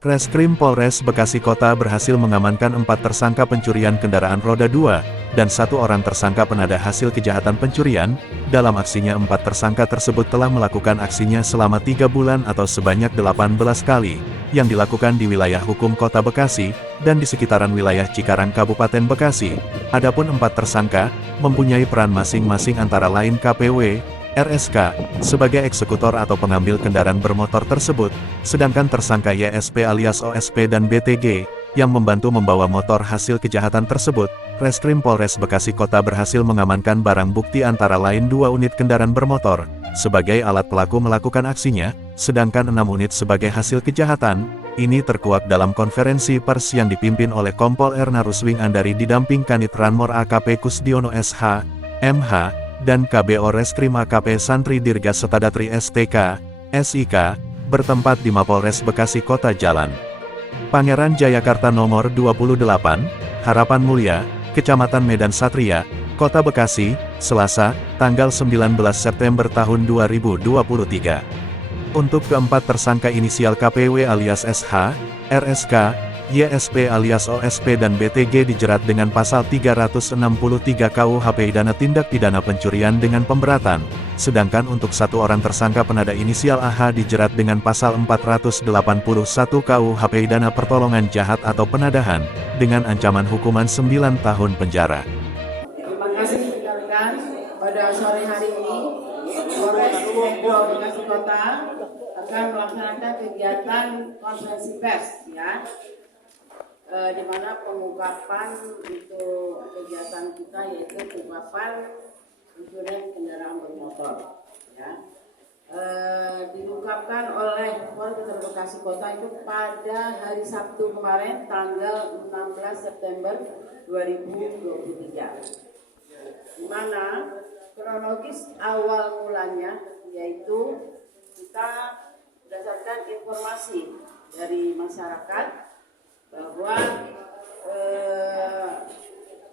Reskrim Polres Bekasi Kota berhasil mengamankan 4 tersangka pencurian kendaraan roda 2, dan 1 orang tersangka penada hasil kejahatan pencurian. Dalam aksinya 4 tersangka tersebut telah melakukan aksinya selama 3 bulan atau sebanyak 18 kali, yang dilakukan di wilayah hukum Kota Bekasi, dan di sekitaran wilayah Cikarang Kabupaten Bekasi. Adapun 4 tersangka, mempunyai peran masing-masing antara lain KPW, RSK, sebagai eksekutor atau pengambil kendaraan bermotor tersebut, sedangkan tersangka YSP alias OSP dan BTG, yang membantu membawa motor hasil kejahatan tersebut. Reskrim Polres Bekasi Kota berhasil mengamankan barang bukti antara lain 2 unit kendaraan bermotor, sebagai alat pelaku melakukan aksinya, sedangkan 6 unit sebagai hasil kejahatan. Ini terkuak dalam konferensi pers yang dipimpin oleh Kompol Erna Ruswing Andari didamping Kanit Ranmor AKP Kusdiono SH, MH, dan KBO Reskrim AKP Santri Dirgas Setadatri STK, SIK, bertempat di Mapolres Bekasi Kota Jalan Pangeran Jayakarta nomor 28, Harapan Mulia, Kecamatan Medan Satria, Kota Bekasi, Selasa, tanggal 19 September tahun 2023. Untuk keempat tersangka inisial KPW alias SH, RSK, YSP alias OSP dan BTG dijerat dengan pasal 363 KUH Pidana Tindak Pidana Pencurian dengan Pemberatan, sedangkan untuk 1 orang tersangka penada inisial AH dijerat dengan pasal 481 KUH Pidana Pertolongan Jahat atau Penadahan, dengan ancaman hukuman 9 tahun penjara. Terima kasih rekan-rekan. Pada sore hari ini, Polres Metro Bekasi Kota akan melaksanakan kegiatan konferensi pers, ya, di mana pengungkapan untuk kegiatan kita yaitu pengungkapan pencurian kendaraan bermotor, ya. Diungkapkan oleh Polres Bekasi Kota itu pada hari Sabtu kemarin tanggal 16 September 2023, di mana kronologis awal mulanya yaitu kita berdasarkan informasi dari masyarakat bahwa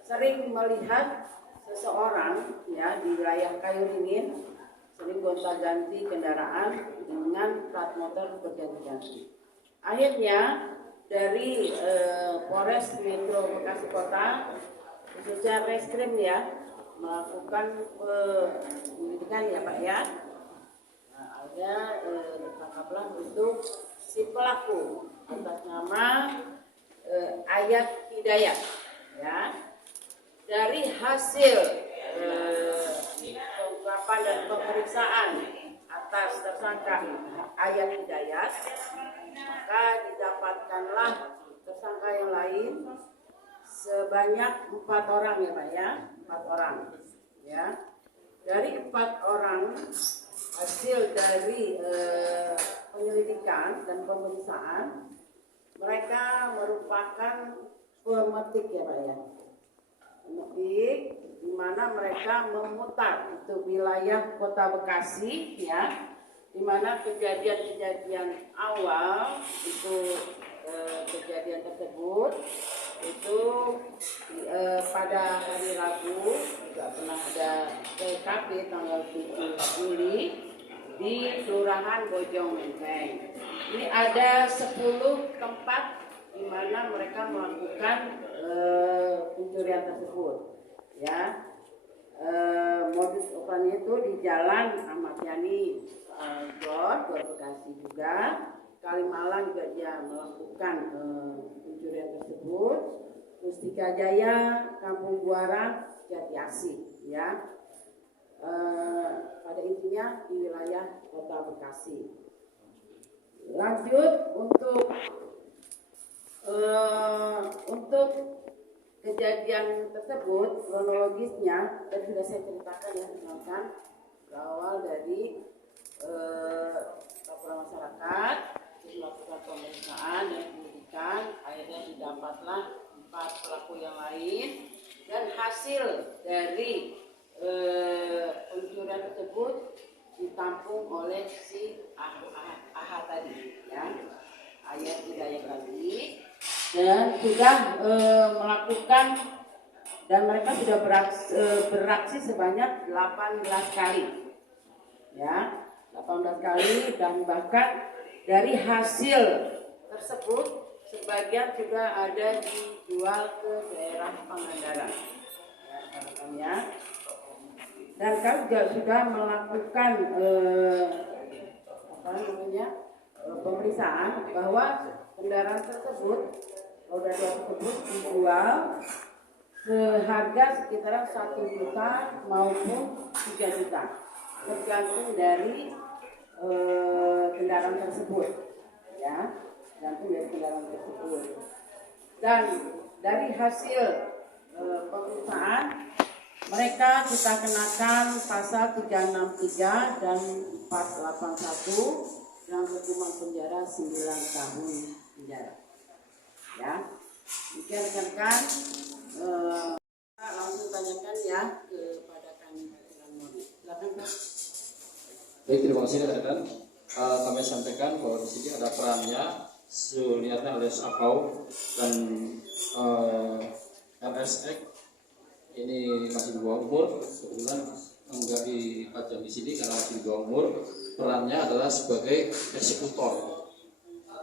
sering melihat seseorang, ya, di wilayah Kayuringin sering gonta-ganti kendaraan dengan plat motor berganti-ganti. Akhirnya dari Polres Metro Bekasi Kota, khususnya Reskrim, ya, melakukan penyelidikan, ya Pak, ya. Nah, akhirnya ditangkaplah untuk si pelaku atas nama Ayat Hidayat, ya. Dari hasil pengungkapan dan pemeriksaan atas tersangka Ayat Hidayat, maka didapatkanlah tersangka yang lain sebanyak 4 orang, ya Pak, ya, 4 orang, ya. Dari 4 orang hasil dari penyelidikan dan pemeriksaan, mereka merupakan pemetik, ya Pak, ya, pemetik, di mana mereka memutar untuk wilayah Kota Bekasi, ya, di mana kejadian-kejadian awal itu kejadian tersebut itu pada hari Rabu juga pernah ada TKP tanggal 7 Juli di Kelurahan Bojong Menteng. Ini ada 10 tempat di mana mereka melakukan pencurian tersebut, ya. Modus operandi itu di Jalan Ahmad Yani Gor Bekasi juga, Kalimalang juga dia melakukan pencurian tersebut, Mustika Jaya, Kampung Buara, Jati Asih, ya. Pada intinya di wilayah Kota Bekasi. Lanjut untuk kejadian tersebut, kronologisnya tadi sudah saya ceritakan, ya, teman-teman, berawal dari laporan masyarakat, melakukan pemeriksaan dan penyidikan, akhirnya didapatlah 4 pelaku yang lain, dan hasil dari pencurian tersebut ditampung oleh si AH tadi, ya, Ayat Hidayat tadi, dan sudah melakukan, dan mereka sudah beraksi sebanyak 18 kali, ya, 18 kali, dan bahkan dari hasil tersebut sebagian sudah ada dijual ke daerah Pangandaran. Ya, rekan-rekan ya. Dan kami juga sudah melakukan pemeriksaan bahwa kendaraan tersebut, roda 2 tersebut dijual seharga sekitaran 1 juta maupun 3 juta, tergantung dari kendaraan tersebut, ya, tergantung dari kendaraan tersebut. Dan dari hasil pemeriksaan, mereka kita kenakan pasal 363 dan 481 dengan hukuman penjara 9 tahun penjara. Ya, demikian rekan-rekan. Langsung tanyakan ya kepada kami. Silakan Pak. Baik, terima kasih rekan-rekan. Kami sampaikan bahwa di sini ada perannya Suliatna alias Akau dan RSX. Ini masih di bawah umur, kebetulan enggak dipajang di sini karena masih di bawah umur. Perannya adalah sebagai eksekutor,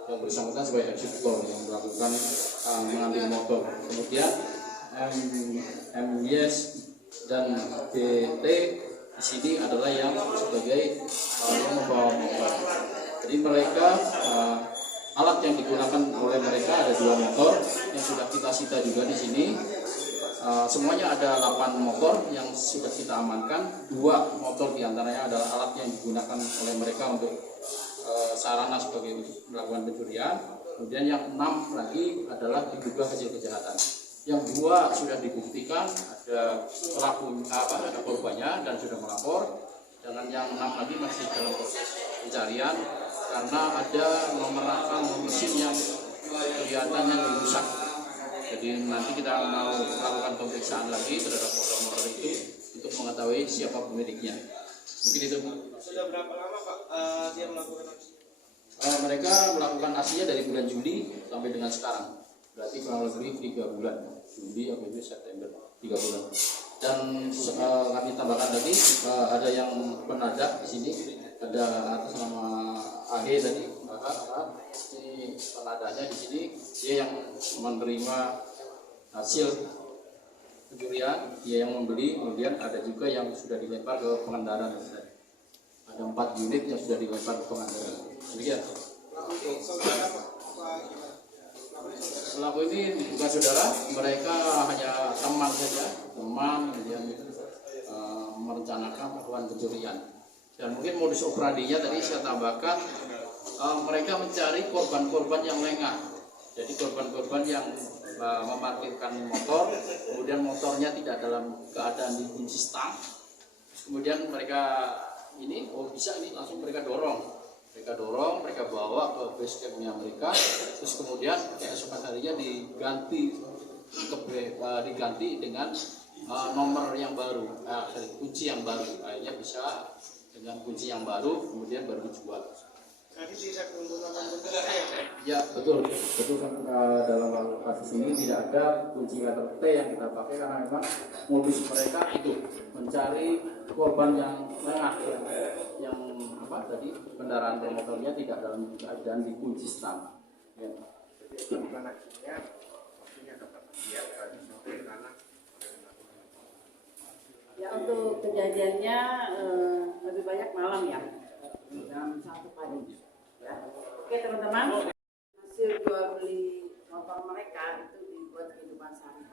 yang bersangkutan sebagai eksekutor yang melakukan mengambil motor. Kemudian MYS dan BT di sini adalah yang sebagai yang membawa motor. Jadi mereka alat yang digunakan oleh mereka ada 2 motor yang sudah kita sita juga di sini. Semuanya ada 8 motor yang sudah kita amankan. 2 motor diantaranya adalah alat yang digunakan oleh mereka untuk sarana sebagai melakukan pencurian. Kemudian yang 6 lagi adalah diduga hasil kejahatan. Yang 2 sudah dibuktikan ada pelaku ada korbannya dan sudah melapor. Dan yang 6 lagi masih dalam proses pencarian karena ada nomor rangka mesin yang kelihatannya rusak. Jadi nanti kita mau melakukan pemeriksaan lagi terhadap motor-motor itu untuk mengetahui siapa pemiliknya. Mungkin itu. Sudah berapa lama Pak dia melakukan aksi? Mereka melakukan aksinya dari bulan Juli sampai dengan sekarang. Berarti kurang lebih 3 bulan. Juli, Agustus, September, 3 bulan. Dan kami tambahkan lagi ada yang penadah di sini. Ada atas nama AG tadi. Ini penadahnya di sini, dia yang menerima hasil pencurian, dia yang membeli, kemudian ada juga yang sudah dilempar ke Pangandaran. Ada 4 unit yang sudah dilempar ke Pangandaran. Demikian. Selaku ini bukan saudara, mereka hanya teman saja, kemudian merencanakan melakukan pencurian. Dan mungkin modus operandinya tadi saya tambahkan, mereka mencari korban-korban yang lengah. Jadi korban-korban yang memarkirkan motor, kemudian motornya tidak dalam keadaan dikunci stang. Kemudian mereka ini, bisa ini langsung mereka dorong, mereka bawa ke base campnya mereka. Terus kemudian keesokan harinya diganti dengan nomor yang baru, kunci yang baru. Akhirnya bisa dengan kunci yang baru, kemudian baru dijual. Jadi tidak menggunakan bendera ya? Ya betul kan dalam kasus ini tidak ada kunci letter T yang kita pakai karena memang modus mereka itu mencari korban yang lengah, yang tadi kendaraan bermotornya tidak dalam keadaan dikunci stang. Ya. Bukan aksinya, waktunya dapat lihat tadi sampai karena Ya, untuk kejadiannya lebih banyak malam ya, jam 1 pagi. Ya. Oke teman-teman, hasil jual beli motor mereka itu dibuat kehidupan sehari